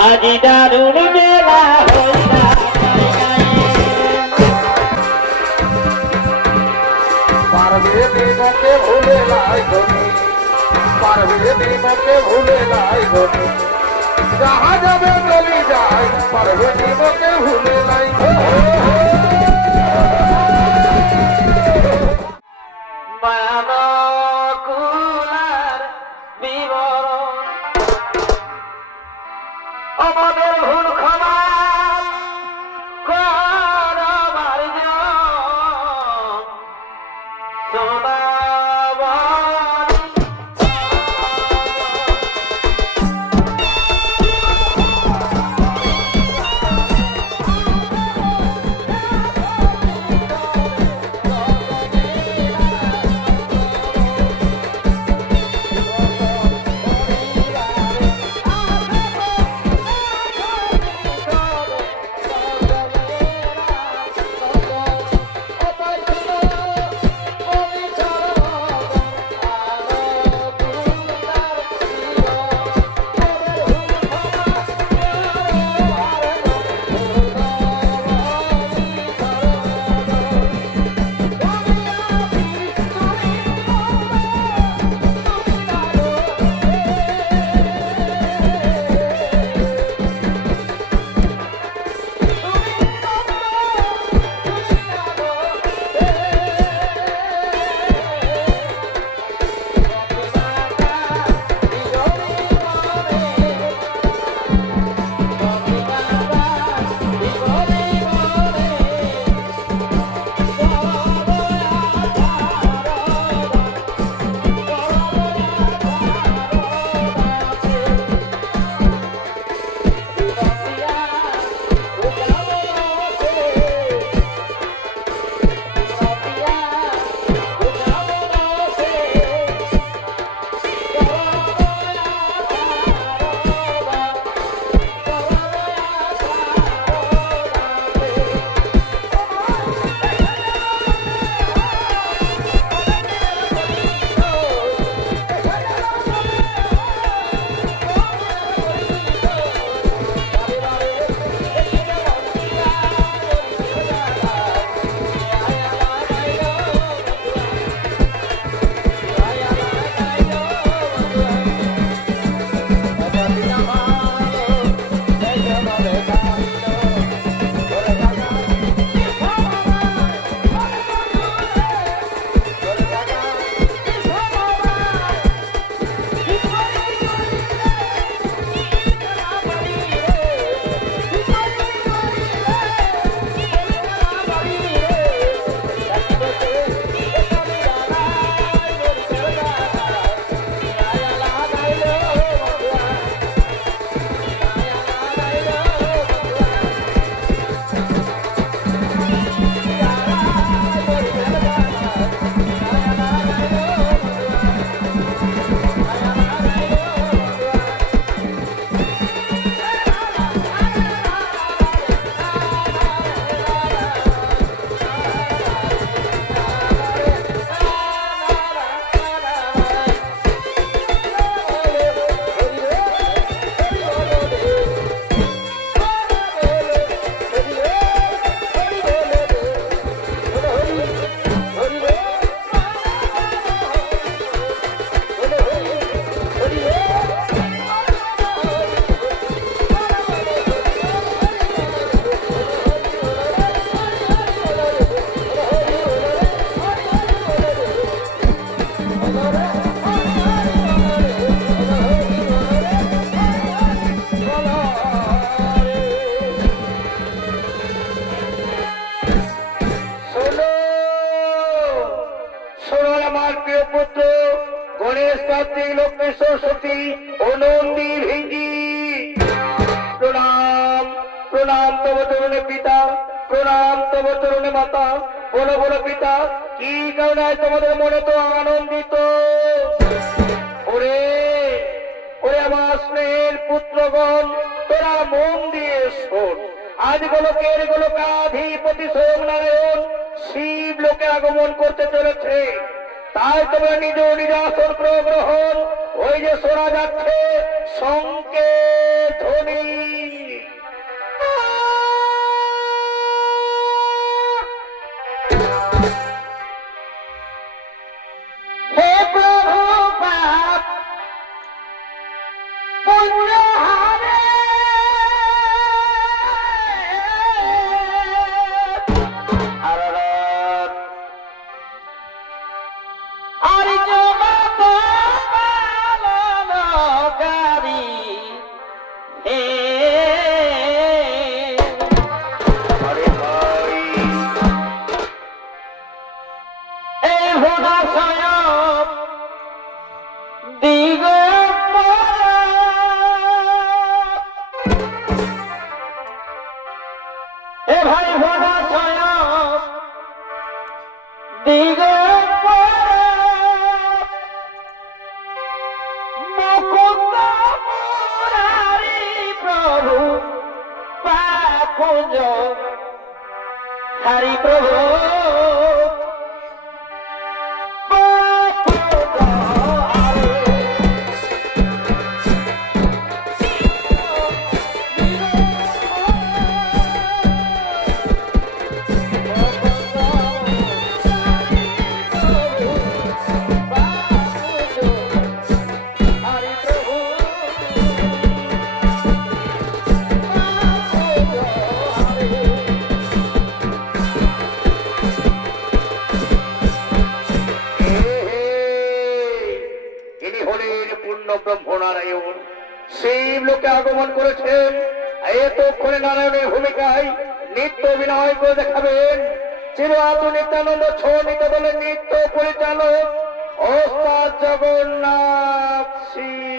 আজি দারুণ মেলা হইলা পারবে বিমকে ভুলে লাই ধনী পারবে বিমকে ভুলে লাই ধনী যাহা যাবে চলি যায় পারবে বিমকে ভুলে লাই বায়ানকুলার বিবরণ আমাদের ভুল ক্ষমা করবার জন্য गणेश कार्तिक लक्ष्मी सरस्वती और नंदी भिंगी प्रणाम प्रणाम तब तरुण पिता प्रणाम तब तरुण माता बोलो बोलो पिता की कारण तुम्हारे मने तो आनंदित আমার স্নেহের পুত্রগণ তোরা মন দিয়ে শোন আজ গোলকের গোলকাধিপতি সোমনারায়ণ শিব লোকে আগমন করতে চলেছে তাই তোমরা নিজ নিজ আসন গ্রহণ ওই যে শোনা যাচ্ছে সংকেত ধনী হে প্রভু পাপ পুণ্য হারে আর জগত পালনকারী হে আরে ভাই এই ভুবন দিগম্বর এ ভাই ভুবন দিগম্বর মুকুন্দ মুরারি প্রভু পাকুঞ্জ হরি প্রভু ইনি হলেন পূর্ণ ব্রহ্মনারায়ণ শিব লোকে আগমন করেছেন এতক্ষণে নারায়ণের ভূমিকায় নিত্য অভিনয় করে দেখাবেন চিরাতু নিত্যানন্দ ছনিত দলের নিত্য পরিচালক ওস্তাদ জগন্নাথ সিং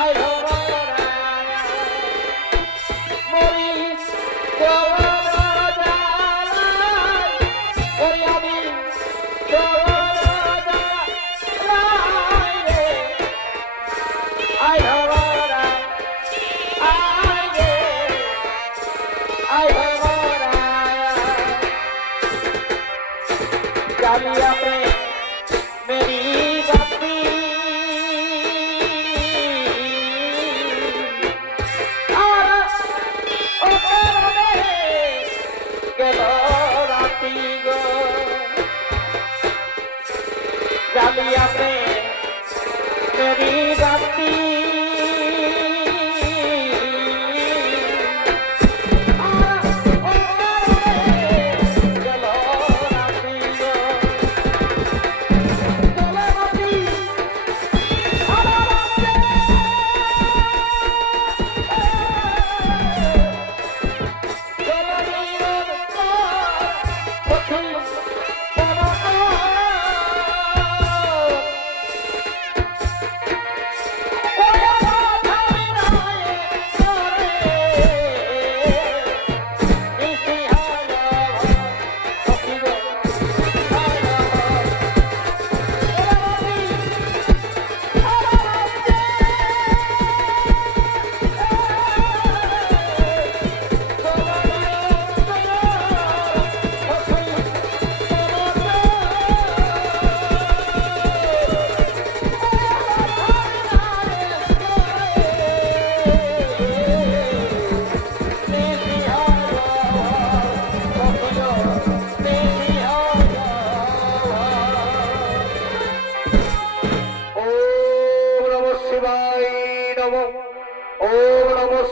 আই ভবরা মরি ভবরা ওই আমি ভবরা রে আই ভবরা আই রে আই ভবরা कालिया पे मेरी बाती और ओ करने गलो राती गो कालिया पे मेरी बाती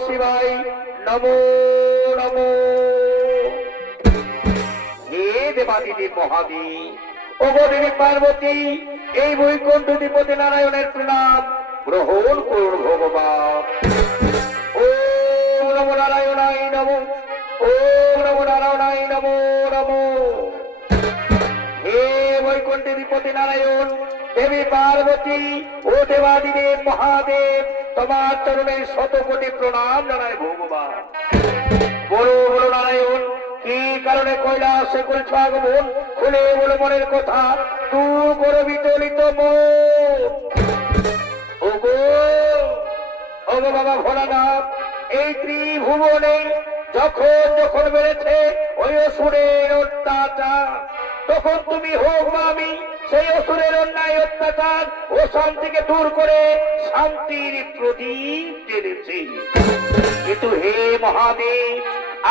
শিবায় নমো নমো। হে দেবাদিদেব মহাদেব, ওগো দেবী পার্বতী, এই বৈকুণ্ঠ অধিপতি নারায়ণের প্রণাম গ্রহণ করুন ভগবান। ওম নমো নারায়ণায় নমো, ওম নমো নারায়ণায় নমো নমো। হে বৈকুণ্ঠ অধিপতি নারায়ণ, দেবী পার্বতী ও দেবাদিদেব মহাদেব, তোমার চরণে শত কোটি প্রণাম জানাই ভগবান। বলো বলো নারায়ণ, কি কারণে কৈলাসে করেছ আগমন? খুলে বলো মনের কথা, দূর করে বিচলিত মন। ওগো ওগো বাবা ভোলানাথ, এই ত্রিভুবনে যখন যখন বেড়েছে ওই অসুরের অত্যাচার, তখন তুমি হোক বা আমি সেই অসুরের অন্যায় অত্যাচার ও শান্তিকে দূর করে শান্তির প্রদীপ জ্বেলেছি। কিন্তু হে মহাদেব,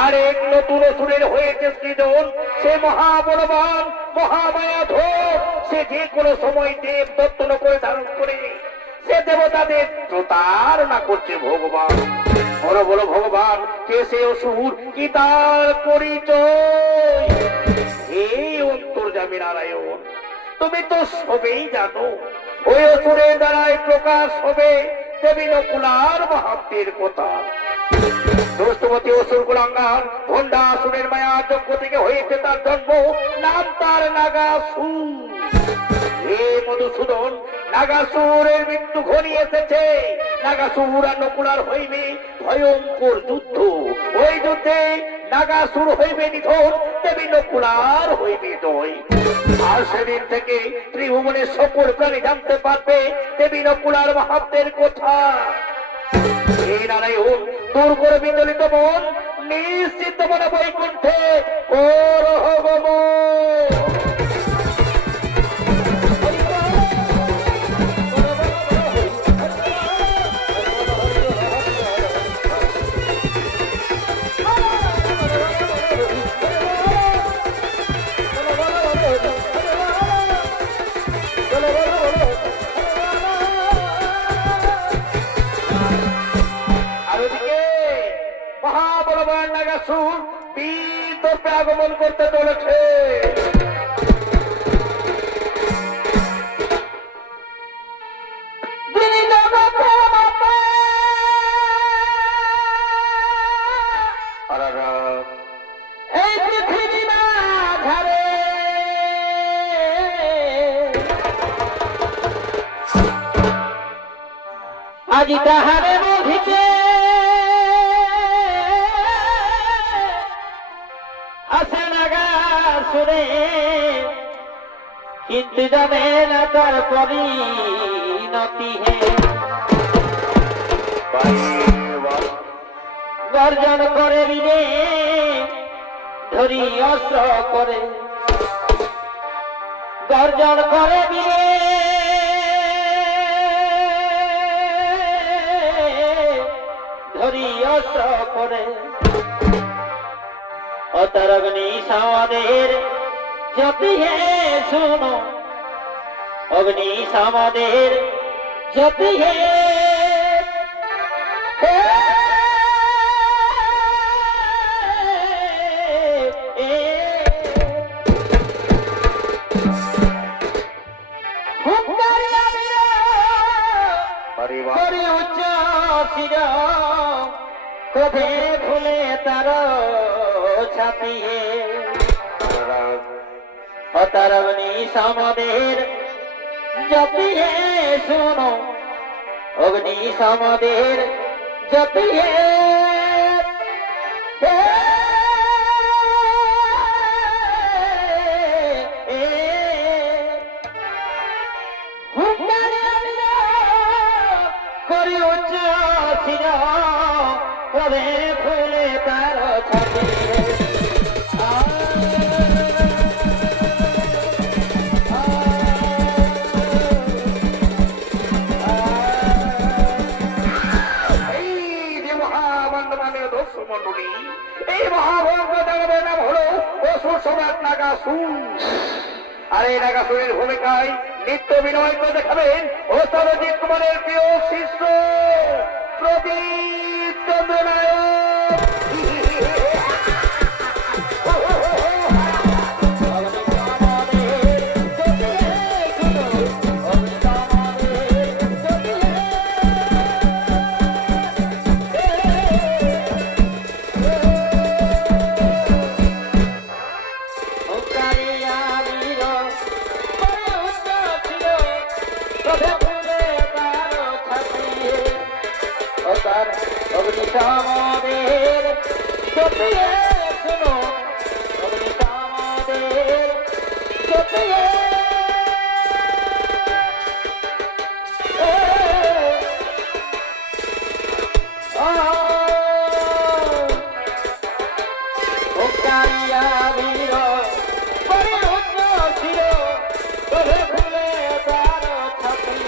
আরেক নতুন অসুরের হয়েছে সৃজন, সে মহাবলবান মহামায়াধর, সে যে কোনো সময় দেব দত্তন করে ধারণ করে সে দেবতাদের প্রতারণা করছে ভগবান। বলো বলো ভগবান, কে সে অসুর, কি তার পরিচয়? হে অন্তর্যামী নারায়ণ, তুমি তো সবেই জানো। ওই অসুরের দ্বারাই প্রকাশ হবে দেবী নকুলার মাহাত্ম্যের কথা। দুষ্টমতী অসুর কুলাঙ্গার ভণ্ডাসুরের মায়া যজ্ঞ থেকে হয়েছে তার জন্ম, নাম তার নাগাসুর। হে মধুসূদন, নাগাসুরের মৃত্যু ঘনিয়ে এসেছে। নাগাসুর আর নকুলার হইবে ভয়ঙ্কর যুদ্ধ। ওই যুদ্ধে নাগাসুর হইবে নিধন, দেবী নকুলার হইবে জয়। আর সেদিন থেকে ত্রিভুবনের সকল প্রাণী জানতে পারবে দেবী নকুলার মাহাত্ম্যের কথা। এই নারায়ণ, দূর করে বিচলিত মন, নিশ্চিত মনে বৈকুণ্ঠে ও রহগম। মহাবলবান নাগাসুর বীর দর্পে আগমন করতে চলেছে। এই পৃথিবী মাঝারে আজি তাহারে মধিতে আসে নাগা সুরে কিন্তু জানে না তার পরিণতি হে গর্জন করে বিনে ধরি অস্ত্র করে গর্জন করে বিনে ধরি অস্ত্র করে অতরগ্নি সমাদের জ্যোতি হে শোনো অগ্নি সমাদের জ্যোতি হে কবে ভুলে তার ছাতি হে অতরগ্নি সমাদের জ্যোতি হে শোনো অগ্নি সমাদের জ্যোতি হে করি উচ্চ ছিল কবে ভুলে তার ছাতি এই মহাভয়ঙ্কর জগতের নাম হলো অসুর সম্রাট নাগাসুর। আর এই নাগাসুরের ভূমিকায় নিত্য বিনয় করে দেখাবেন অস্তরজিৎ কুমারের প্রিয় শিষ্য প্রদীপ চন্দ্র নায়ক। অগ্নি সমাদের জ্যোতি হে শোনো অগ্নি সমাদের জ্যোতি হে ওঙ্কারিয়া বীর পরে উচ্চ ছিল তবে ভুলে তার ছাতি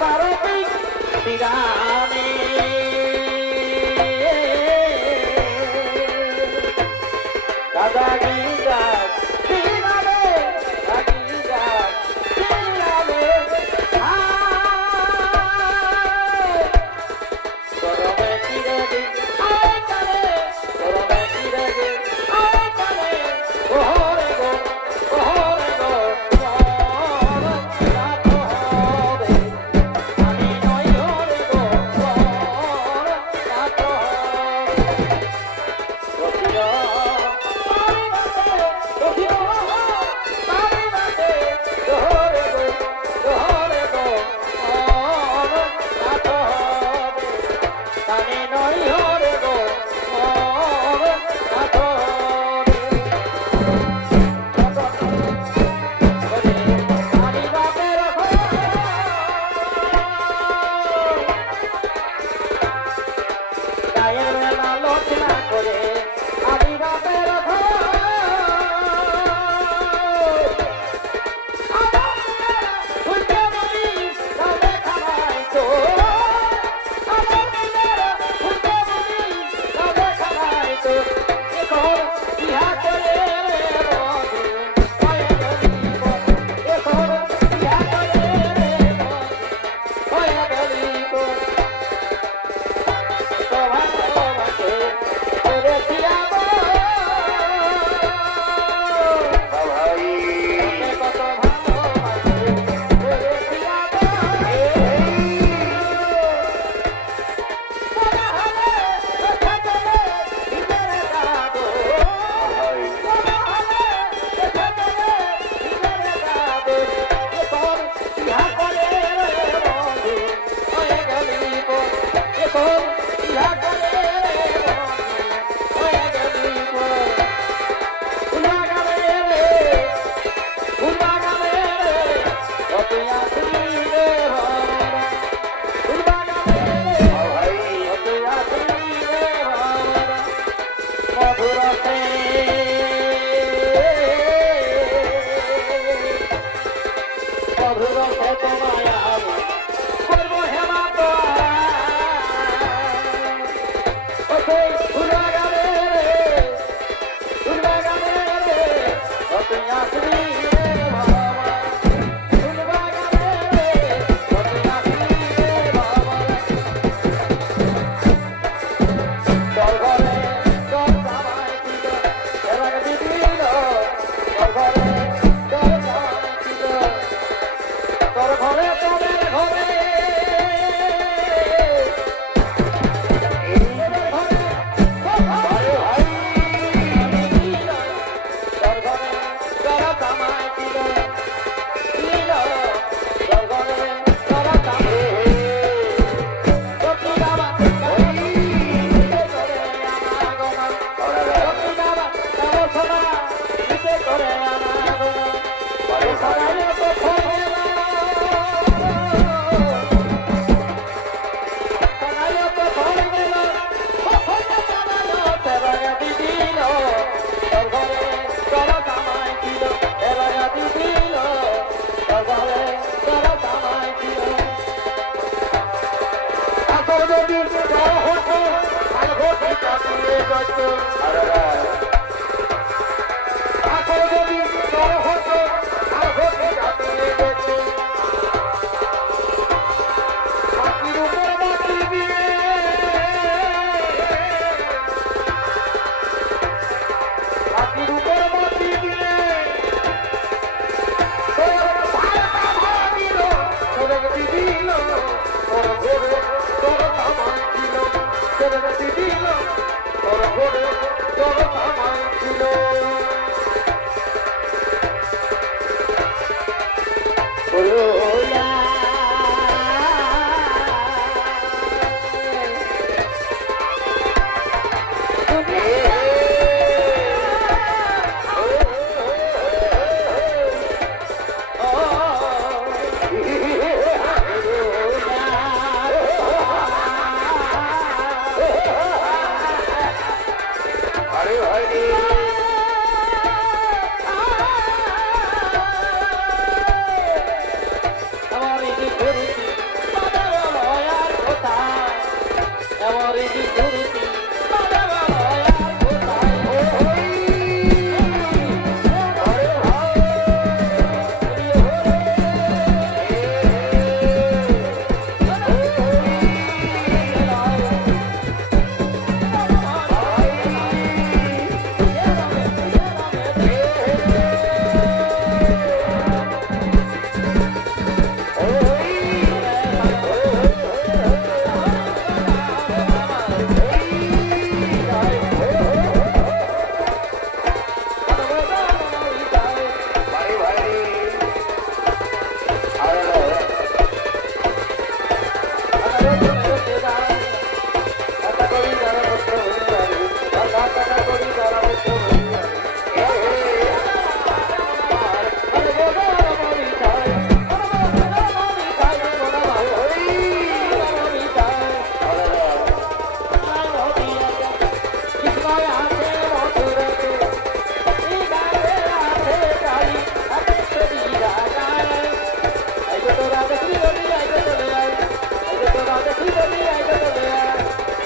পারবি বিরামে দাদা গিরা বিরামে গিরা বিরামে গরমে কিরবি আয় কারে গরমে কিরবি আয় কারে ওহরে গো ওহরে গো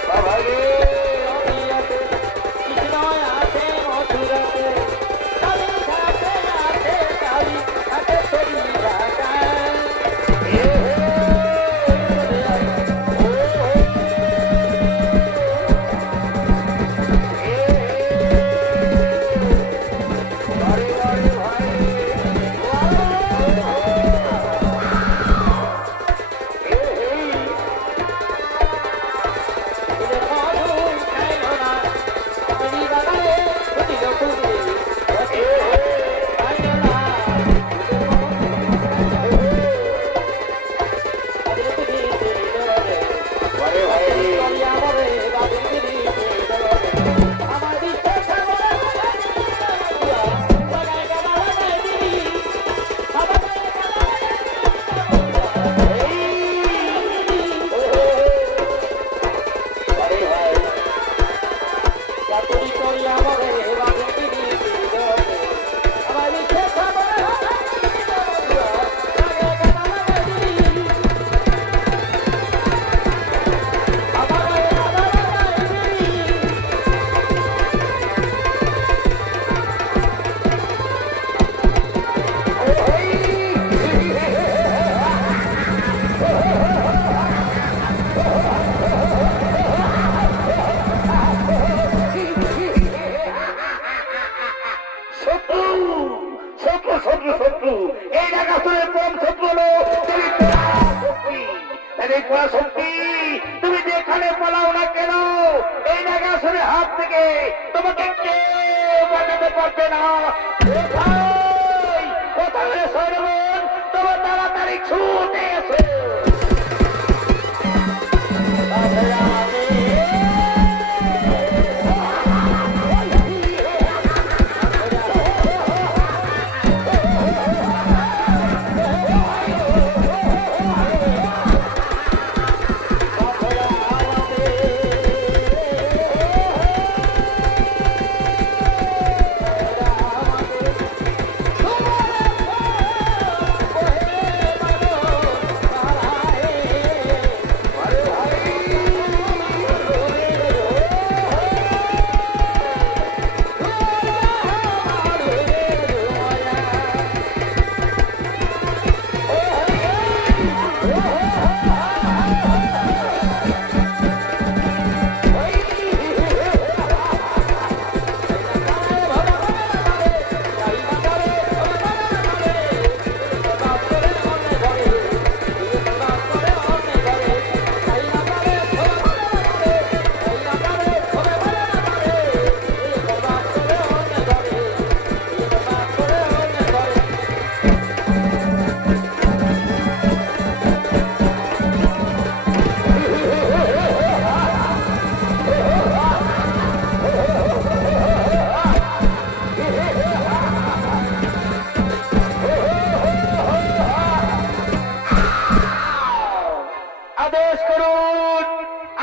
বাবা রে শত্রু এই নাগাসুরের পরম শত্রু হলো তুমি শক্তি। এই শক্তি তুমি যেখানে পালাও না কেন এই নাগাসুরের হাত থেকে তোমাকে কেউ বাঁচাতে পারবে না। কোথায় সরবন তোমার তাড়াতাড়ি ছুটে এসো।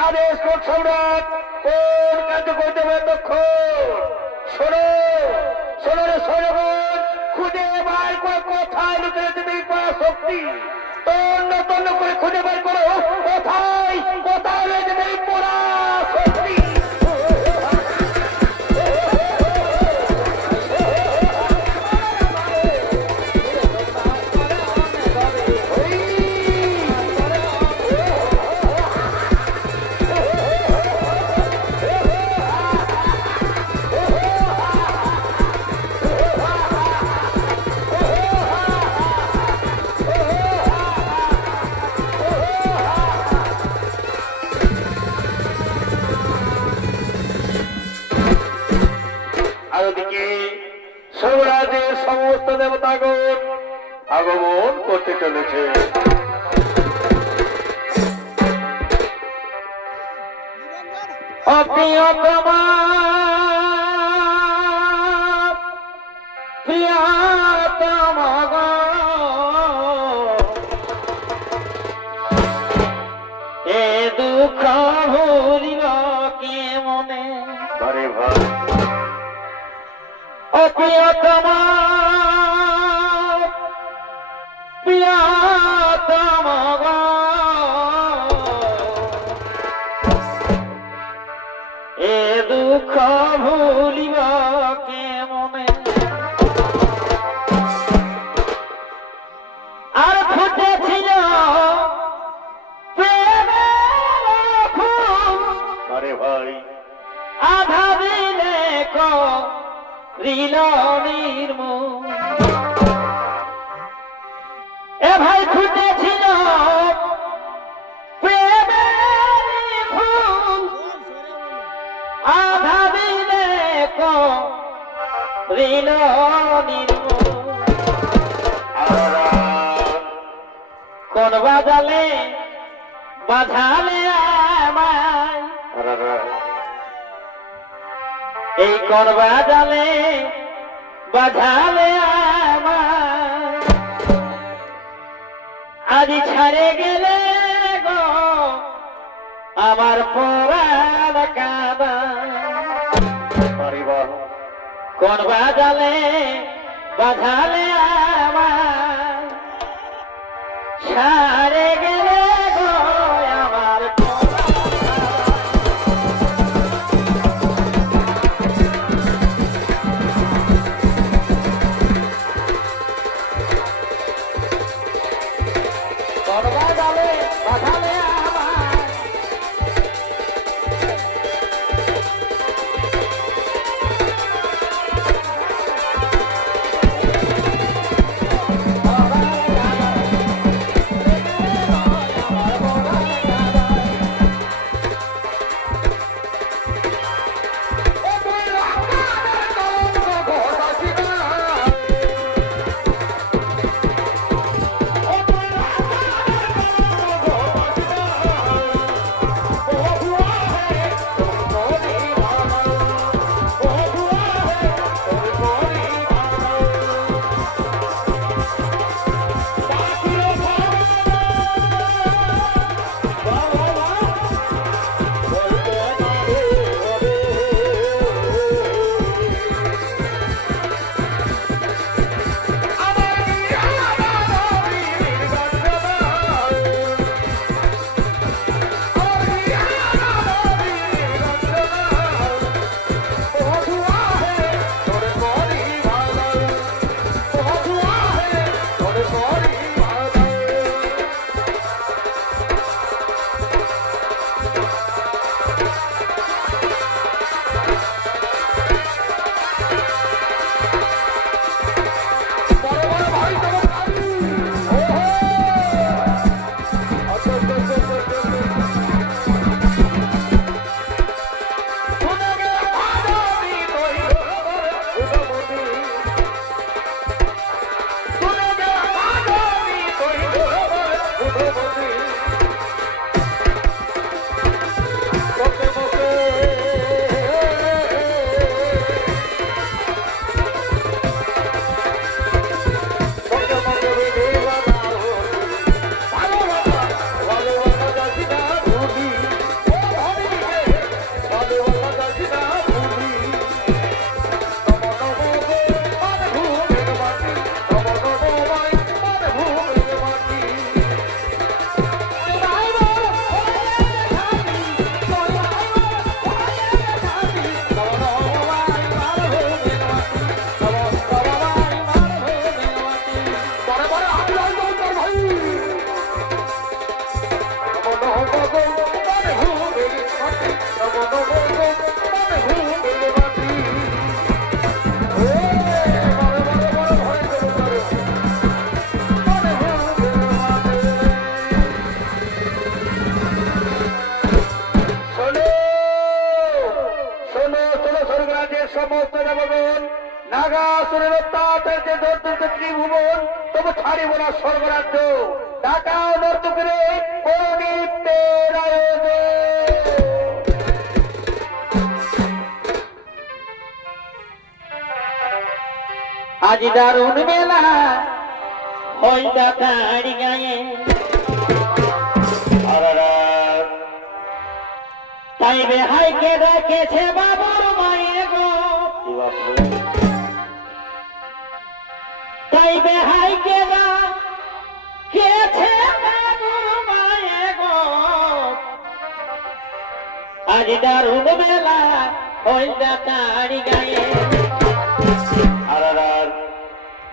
আদেশ কোন সম্রাট কোন কাজ করতে হবে তখন শোনো শোনো রে সৈন্যগণ খুঁজে বার করে কোথায় লুকিয়ে তুমি পরাশক্তি তন্ন তন্ন করে খুঁজে বার করো কোথায় কোথায় রয়েছে তুমি পরাশক্তি। স্বর্গরাজের সমস্ত দেবতাগণ আগমন করতে চলেছে। প্রিয়তমা প্রিয়তমা এ দুঃখ ভুলিল কে মনে ঘরে ভাই প্রিয়তমা প্রিয়তমা ফুটেছিল প্রেমের ফুল, আরে ভাই আধা দিলে করিল নির্মূল। এ ভাই ফুটেছিল প্রেমের ফুল, আধা দিলে করিল নির্মূল। কোন বাজালে বাধালে আমায়, এই কোন বাজালে বাধালে আমায়, আজ ছাড়ে গেলে গো আমার পরাণ কাঁদা। কোন বাজালে বাধালে আমায়, ছাড়ে গেলে গো আমার কোন বাজালে বাধালে আমায়, সমস্ত দেবগণ নাগাসুরের অত্যাচার যে ধরতে ত্রিভুবন তবু ছাড়িব না স্বর্গরাজ্য। টাকাও নর্তকরে পরিণীতের আয়োজন। আজ দারুণ বেলা হইতা তাড়ি গায়ে, তাই বেহাইকে রেখেছে বাবুর মায়ে গো, তাই বেহাইকে রেখেছে বাবুর মায়ে গো। আজ দারুণ বেলা হইতা তাড়ি গায়ে,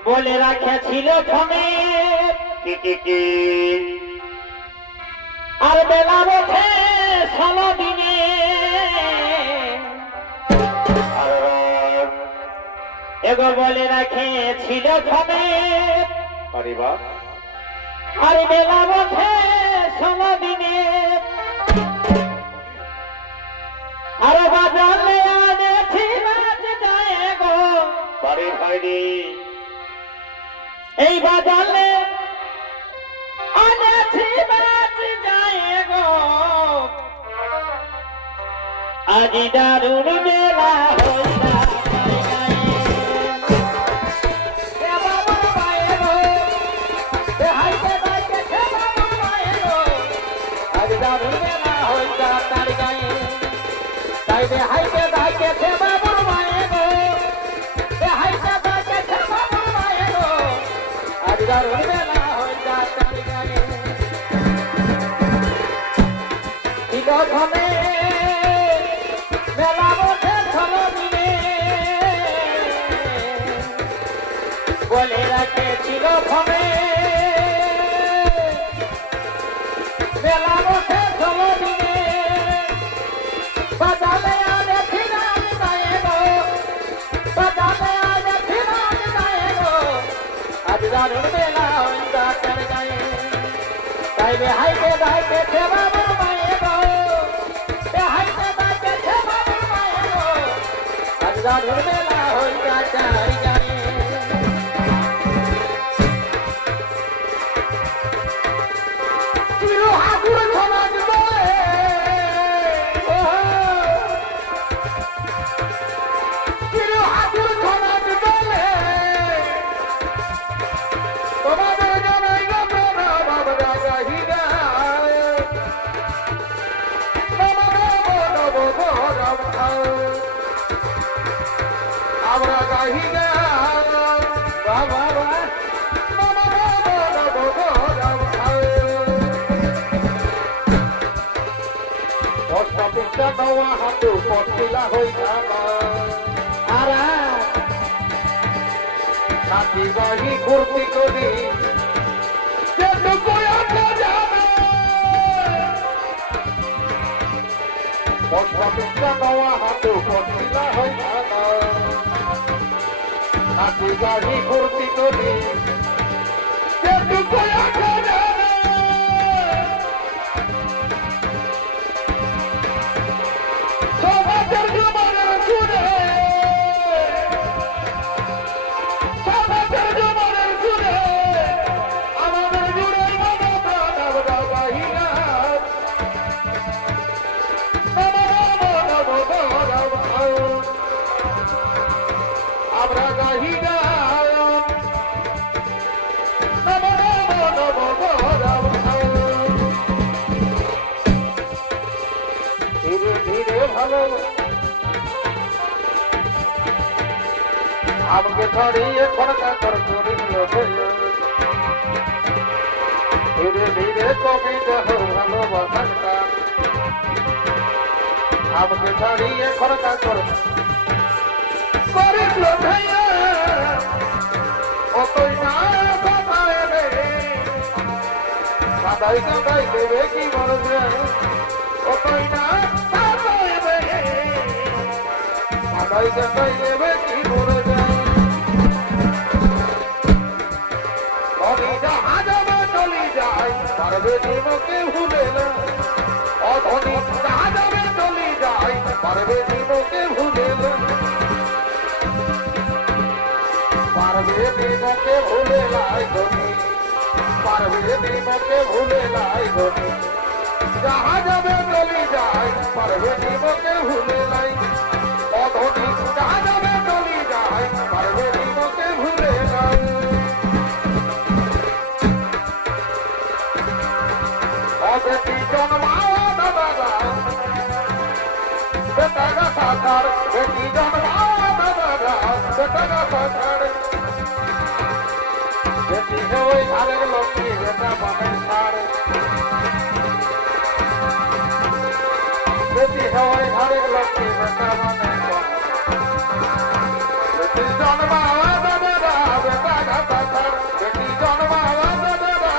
বলে রাখেছিল ফোনে কি আর বেলা ওঠে 16 দিনে এগো বলে রাখেছিল ক্ষমে পরিবার আর বেলা ওঠে 16 দিনে আর বাজারে আনেছি বাজ যায় গো বাড়ি হয়নি এই বাজারে আনেছি বাজ যায় গো আজি দারুণ বেলা হইলা হাইতে দাইকে ছে বাবুর মায়ে গো হাইতে দাইকে ছে বাবুর মায়ে গো আজ দারুণ বেলা হই যা তার গায়ে ঠিক ধনে বেলা ওঠে 16 দিনে বলে রাখেছিল ক্ষমে বেলা ওঠে 16 দিনে বাজালে আনে ফিরান গায়ে গো বাজালে আনে ফিরান গায়ে গো আজ দারুণ বেলা হইতা তার গায়ে তাইবে হাইতে দাইতে ছে বাবুর মায়ে গো হাইতে দাইতে ছে বাবুর মায়ে গো আজ দারুণ বেলা হইতা তার গায়ে চিরু হাগুর সমাজ বলে আমরা গাহি বাবা অষ্টা নওয়া হাতু পথিলা হই আরা নাতি গাহি কুর্তি করি অষ্টা নওয়া হাতু পথিলা হই নাতি গাহি কুর্তি করি আমরা গাহি ধীরে ধীরে ভালো আমাকে ধরিয়ে খড়কা কর করিল ধীরে ধীরে কবি দেহ ভালোবাসা আমাকে ধরিয়ে খড়কা কর করিল অতই না বাবায় রে কাদাই কাদাই দেবে কি মরবে অতই না বাবায় রে কাদাই কাদাই দেবে কি মরবে অধীনা হাজাবে চলি যায় পারবে জীবকে ভুলে না অধনী হাজাবে চলি যায় পারবে জীবকে ভুলে না পারবে জীবকে ভুলে লাই ধনী পারবে জীবকে ভুলে লাই ধনী যাহা যাবে চলি যায় পারবে জীবকে ভুলে লাই অধনী যাহা যাবে চলি যায় পারবে জীবকে ভুলে লাই অবেটি জন্মাওয়া দাদা বেটা গাছা ছাড় বেটি জন্মাওয়া দাদা বেটা গাছা ছাড় বেটি ওই ঘরের লক্ষ্মী বেটা মনের ছাড় বেটি ওই ঘরের লক্ষ্মী বেটা মনের বেটি জন্মাওয়া দাদা বেটা গাছা ছাড় বেটি জন্মাওয়া দাদা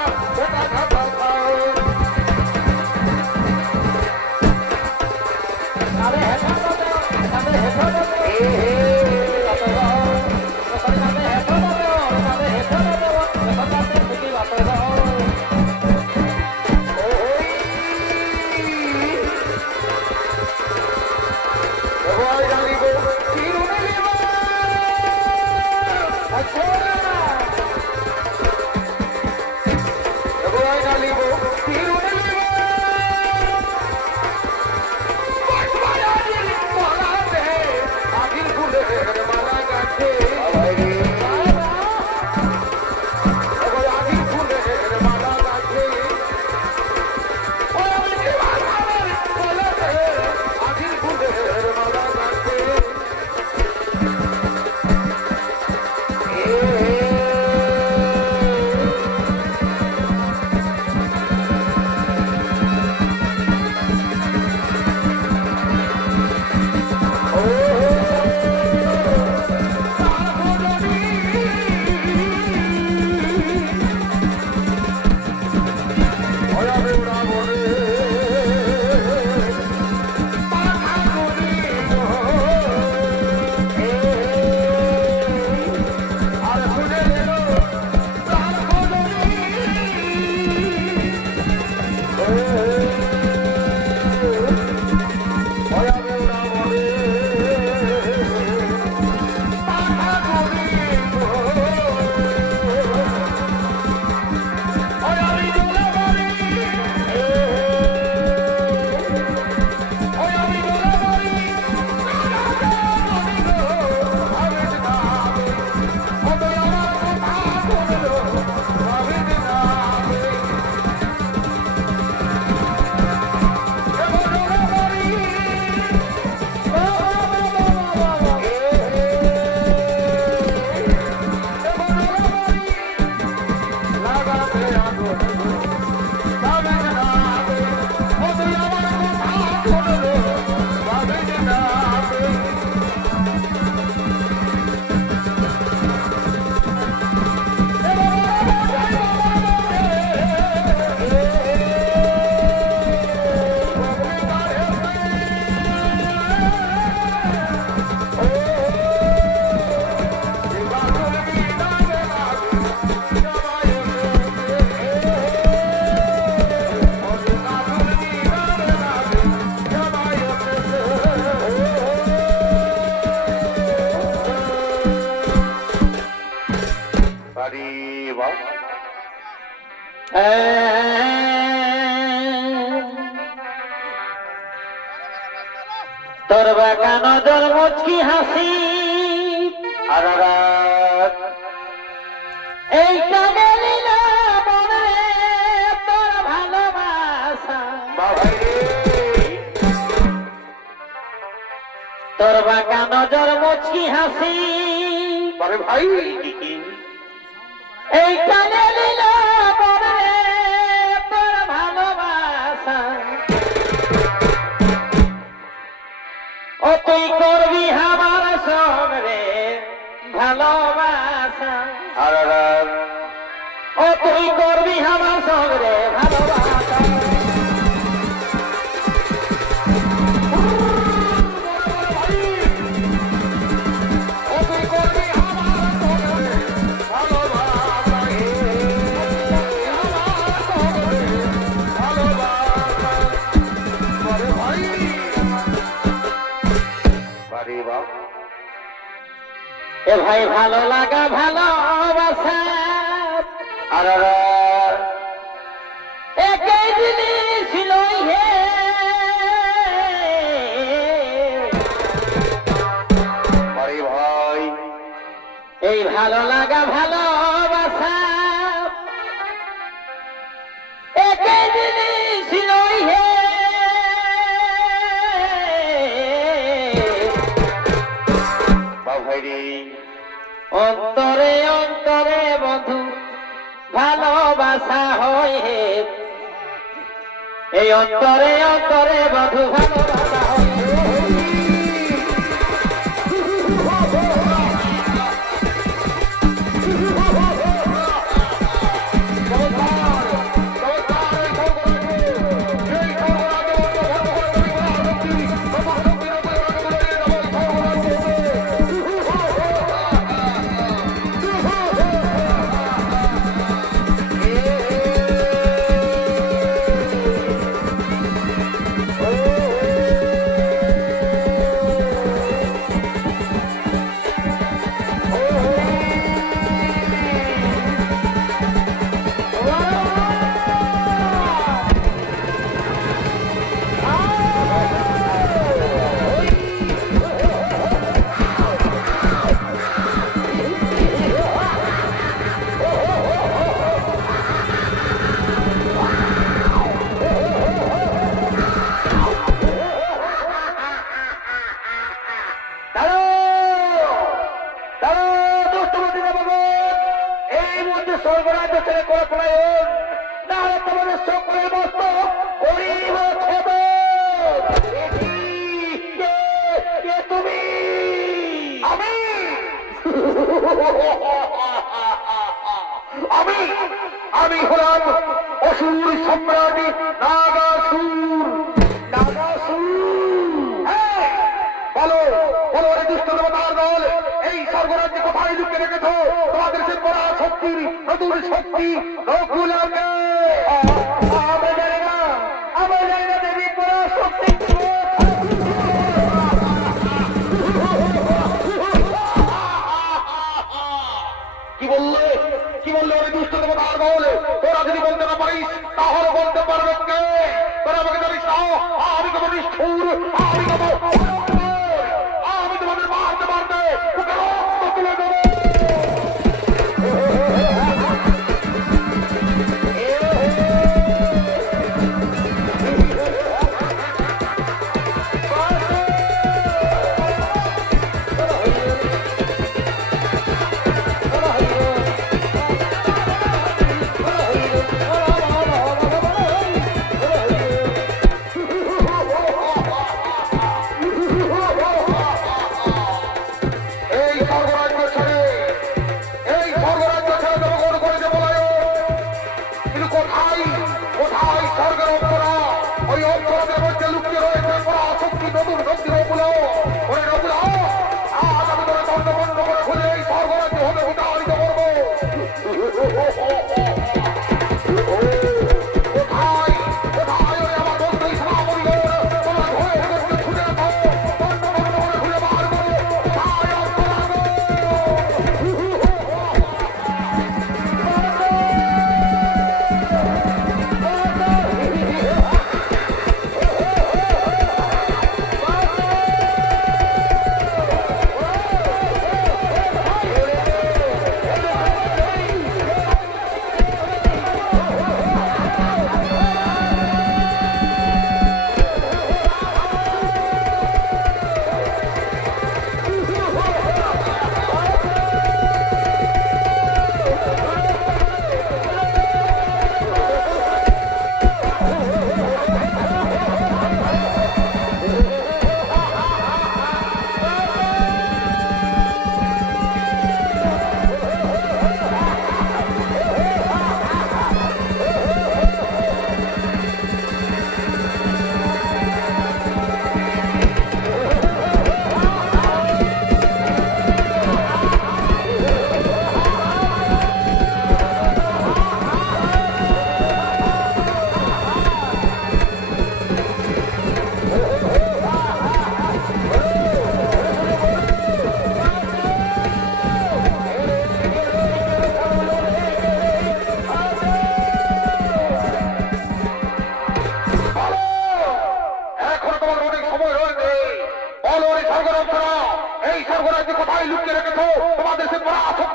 তোর বাঁকানো জল মুচকি হাসি এই কানে লীলা মনে তোর ভালোবাসা তোর বাঁকানো জল মুচকি হাসি আরে ভাই এই কানে লীলা মনে তোর ভালোবাসা ও তুই করবি আমার সঙ্গে ভালোবাসা ও তুই করবি আমার সঙ্গে ভালোবাসা এ ভাই ভালো লাগা ভালোবাসা একই জিনিস ছিল হে ভাই এই ভালো লাগা ভালোবাসা একই জিনিস ছিল হে অন্তরে অন্তরে বন্ধু ভালোবাসা হয় হে এই অন্তরে অন্তরে বন্ধু ভালোবাসা হয় স্বর্গরাজ্য ছেড়ে করে পলায়ন না হলে তোমাদের সকলের মস্ত অরিব ছেদ তুমি আমি আমি আমি হলাম অসুর সম্রাট নাগাসুর বলো বলো রে দুষ্ট দেবতার দল এই স্বর্গরাজ্যে কোথায় লুকিয়ে রেখেছ তোমাদের সে পড়া শক্তির নতুন শক্তি নকুলাকে আমি জানি না দেবী পড়া শক্তি কি বললে ওই দুষ্ট দেবতার দল তোরা যদি বলতে না পারিস তাহলে বলতে পারবে কে তোরা আমাকে জানিস না আমি কত নিষ্ঠুর আমি কত আমি তোমাদের মারতে মারতে বুকে রক্ত তুলে দেবো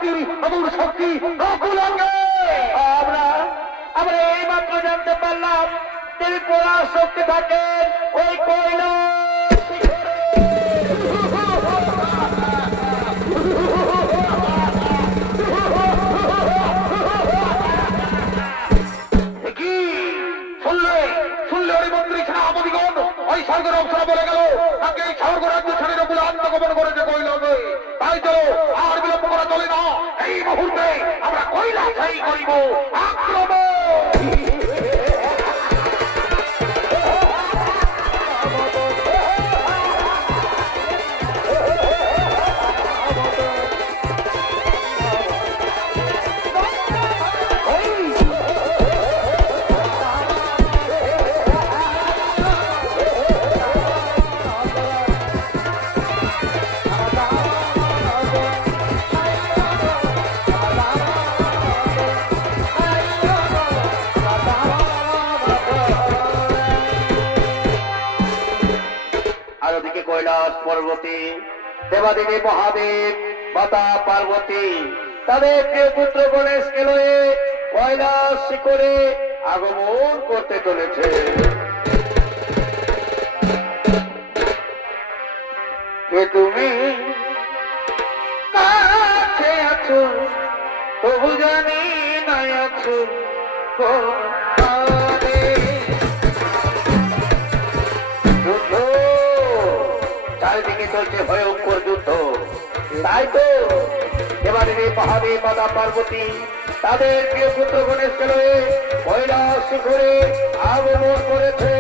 শক্তি অদূর শক্তি নকুলাঙ্গে। আমরা আমরা এই মাত্র জানতে পারলাম দেবী পরার শক্তি থাকেন ওই কৈলাস শিখরে। কি শুনলে শুনলে ওই মন্ত্রী সেনাপতিগণ ওই স্বর্গের অবসর বলে গেল তাকে এই স্বর্গ রাজ্য ছেড়ে নকুল আত্মগোপন করেছে কৈলাসে। তাই চলো আর বিলম্ব করা চলে না, এই মুহূর্তে আমরা কৈলাসেই করিব আক্রমণ। আর ওদিকে কৈলাস পর্বতী দেবাদেবী মহাদেব মাতা পার্বতী তাদের প্রিয় পুত্র গণেশকে লয়ে কৈলাস শিখরে আগমন করতে চলেছে। কে তুমি কাছে আছো তবু জানি নাই আছো কোথায়। যুদ্ধ চারিদিকে চলছে ভয়ঙ্কর যুদ্ধ। তাই তো দেবাদেবী মহাদেব মাতা পার্বতী তাদের প্রিয় পুত্র গণেশকে লয়ে কৈলাস শিখরে আগমন করেছে।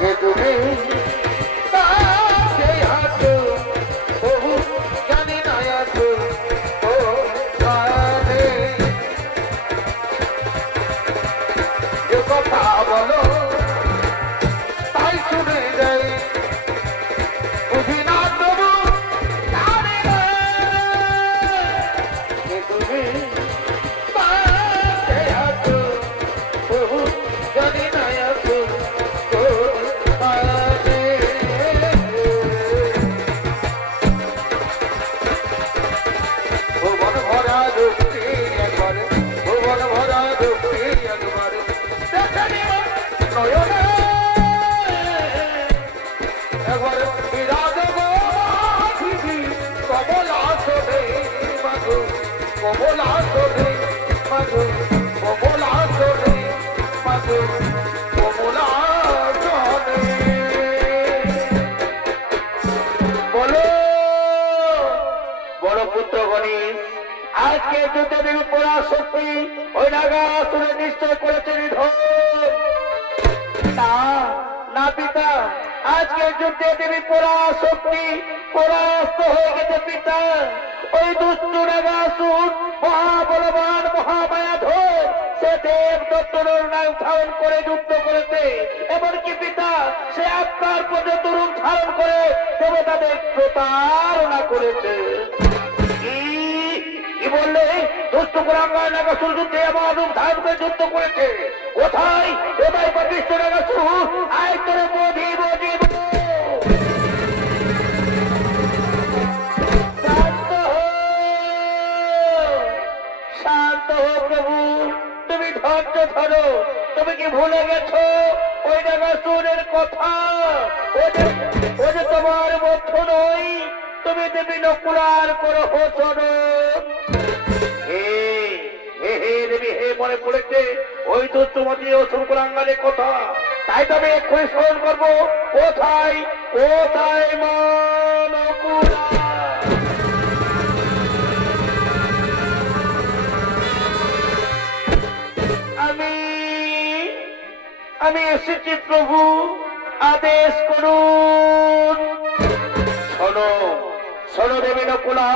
যে তুমি কাছে আছো তবু জানি না আছো কোথায়। যে কথা বলো তাই শুনে যাই বুঝি না তবু জানি না। যে তুমি কাছে আছো তবু জানি না আছো ভুবন ভরা দুঃখী একবারে ভুবন ভরা দুঃখী একবারে নয়নে একবারে বিরাজ গিরি কমলাসনে মাধু কমলাসনে মাধু কমলাসনে মাধু কমলাসনে। বলো বড় পুত্র গণেশ আজকে যুদ্ধে দেবী পরার শক্তি ওই নাগাসুরে নিশ্চয় করেছে নিধন। না না পিতা, আজকে যুদ্ধে দেবী পরার শক্তি পরাস্ত হয়ে গেছে পিতা। ওই দুষ্ট নাগাসুর মহাবলবান মহামায়াধর সে দেব দত্তর নাম ধারণ করে যুদ্ধ করেছে। এমনকি পিতা সে আত্মার পর্যন্ত রূপ ধারণ করে দেবতাদের প্রতারণা করেছে। কি বললে? দুষ্ট কুরাঙ্গার নাগাসুর যুদ্ধে আমার রূপ ধারণ করে যুদ্ধ করেছে। কোথায় কোথায় পাপিষ্ঠ নাগাসুর? আয় তোরে বধিব জীব। শান্ত হো প্রভু, তুমি ধৈর্য ধরো। তুমি কি ভুলে গেছো ওই নাগাসুরের কথা? ও যে তোমার বন্ধু নই, তুমি দেবী নকুলার করো হোচন। হে হে হে দেবী হে মনে পড়েছে ওই দুষ্টমতি ও শুকুরাঙ্গানের কথা। তাই তো আমি এক্ষুনি স্মরণ করবো। কোথায় কোথায় মা নকুলা? আমি এসেছি প্রভু, আদেশ করুন। শোনো শোনো দেবী নকুলা,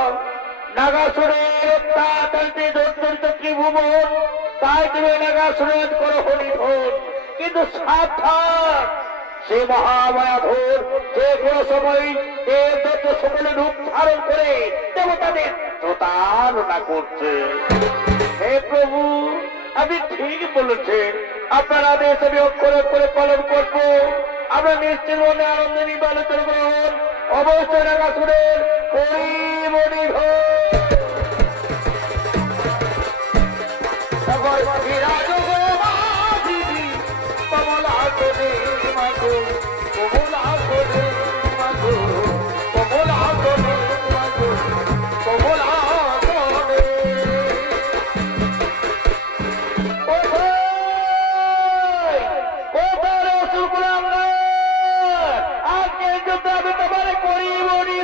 নাগাসুরের অত্যাচারিতে জর্জরিত ত্রিভুবন, তাই তুমি নাগাসুরের করো হরিভোন। কিন্তু সাবধান, সে মহামায়াধর যে কোনো সময় দেবদত্ত সকলে রূপ ধারণ করে দেবতাদের প্রতারণা করছে। হে প্রভু, আপনি ঠিক বলেছেন, আপনার আদেশ আমি অক্ষরে অক্ষরে পালন করবো। আমরা নিশ্চিত মনে আনন্দে নিবালকের গ্রহণ অবশ্যই নাগাসুরের পরিমণি আজকে যুদ্ধ আমি তোমার পরিমণি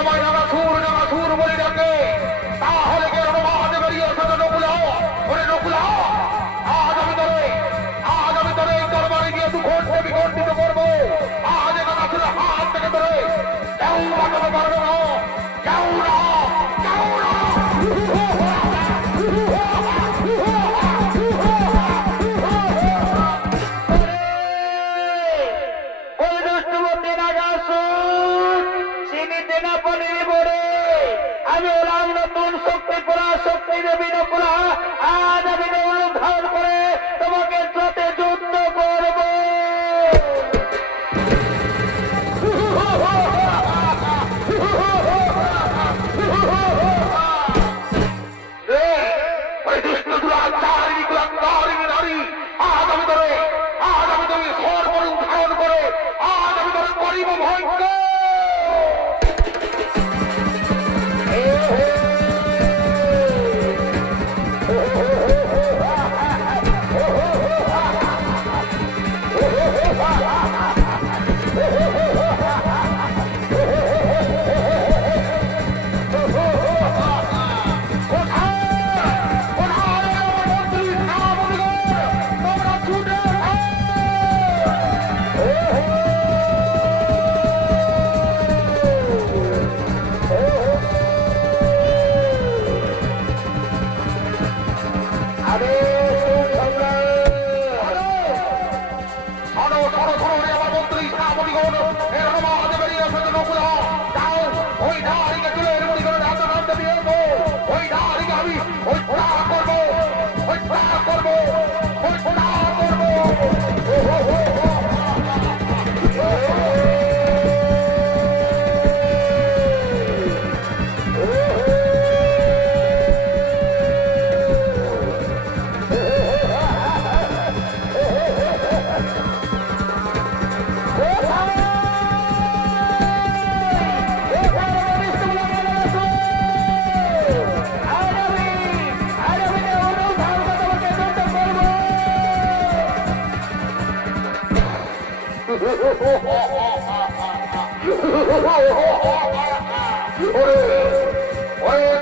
আমার নাগাসুর বলে ডাকে, তাহলে কে মহাদেব বেরিয়ে আসে নকুলা ওরে নকুলা, আজ আমি তোরে এই দরবারে গিয়ে দু ঘন্টা বিঘণ্টিত করবো। আজ নাগাসুরের হাত থেকে ধরে কেউ বাঁচাতে পারবে না, কেউ না, কেউ না। ওই দুষ্টমতি নাগাসুর চিনিতে না পারি বলে আমি ওলাম নতুন শক্তি পড়া শক্তি দেবী নকুলা। আজ আমি নৌলুক ধারণ করে তোমাকে সাথে যুদ্ধ করবো। ওই দুষ্ট দুরাচারিণী কুলাঙ্গারিণী নারী, আজ আমি তোরে সর্বরূপ ধারণ করে আজ আমি তোরে করিব ভয়ঙ্কর।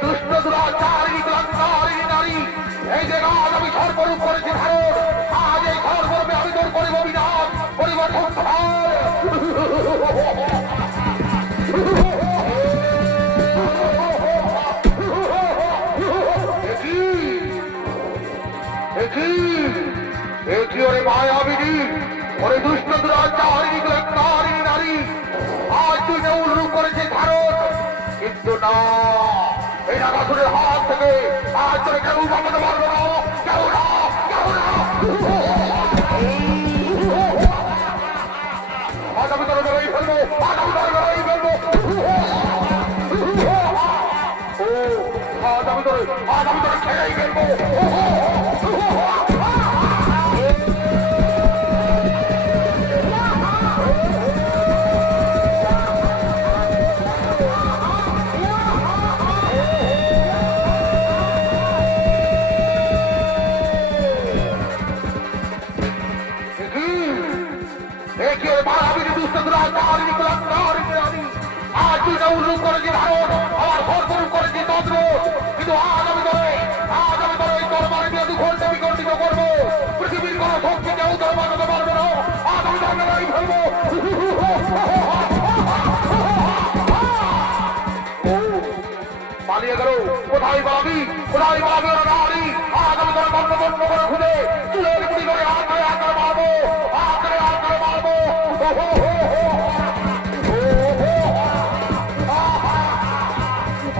দুষ্ট দুরাচারিণী কুলাঙ্গারিণী নারী, এই যে আজ আমি সর্বরূপ করেছি ধারণ, আজ এই সর্বরূপে আমি তোর করিব বিনাশ, করিব সংহার। একই ওরে মায়াবিনী, ওরে দুষ্ট দুরাচারিণী কুলাঙ্গারিণী নারী, আজ তুই উল্লুক করেছিস ধারণ, কিন্তু না, এই নাগাসুরের হাত থেকে আজ তোরে কেউ বাঁচাতে পারবে না, কেউ না, কেউ না। আজ আমি তোরে ধরেই ফেলবো, আজ আমি তোরে ধরেই ফেলবো। আজ আমি তোরে খেয়েই ফেলবো। আজ তুই উল্লুক করেছি ধারণ, আমার সর্বরূপ করেছি তদ্রূপ, কিন্তু আজ আমি তোরে এই দরবারে দিয়ে 2 ঘন্টা বিকণ্ঠিত করবো। পৃথিবীর কোন শক্তি কেউ তোর বাঁচাতে পারবে না, আজ আমি তোর মেলায় ফেলবো। পালিয়ে গেল, কোথায় পালাবি ওরা নারী, আজ আমি তোর বন্ধ বন্ধ করে খুঁজে চুলের মুড়ি করে আঁকড়ে আঁকড়ে মারবো, আঁকড়ে আঁকড়ে মারবো।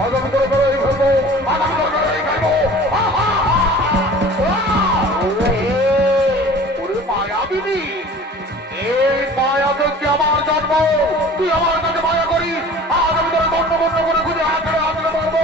আজ আমি তোর করে ফেলবো, আজ আমি তোর করে খাইবো। ওরে মায়াবিনী, এই মায়া থেকে আমার জন্ম, তুই আমার কাছে মায়া করিস। আজ আমি তোর বন্ধ বন্ধ করে খুঁজে আঁকড়ে আঁকড়ে মারবো।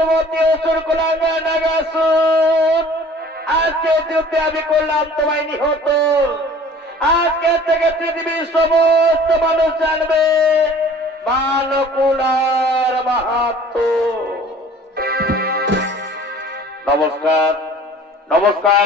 পঞ্চমতী অসুর কুলাঙ্গা নাগাসুর, আজকে যুদ্ধে আমি করলাম তোমায় নিহত। আজকে থেকে পৃথিবীর সমস্ত মানুষ জানবে মা নকুলার মাহাত্ম। নমস্কার, নমস্কার।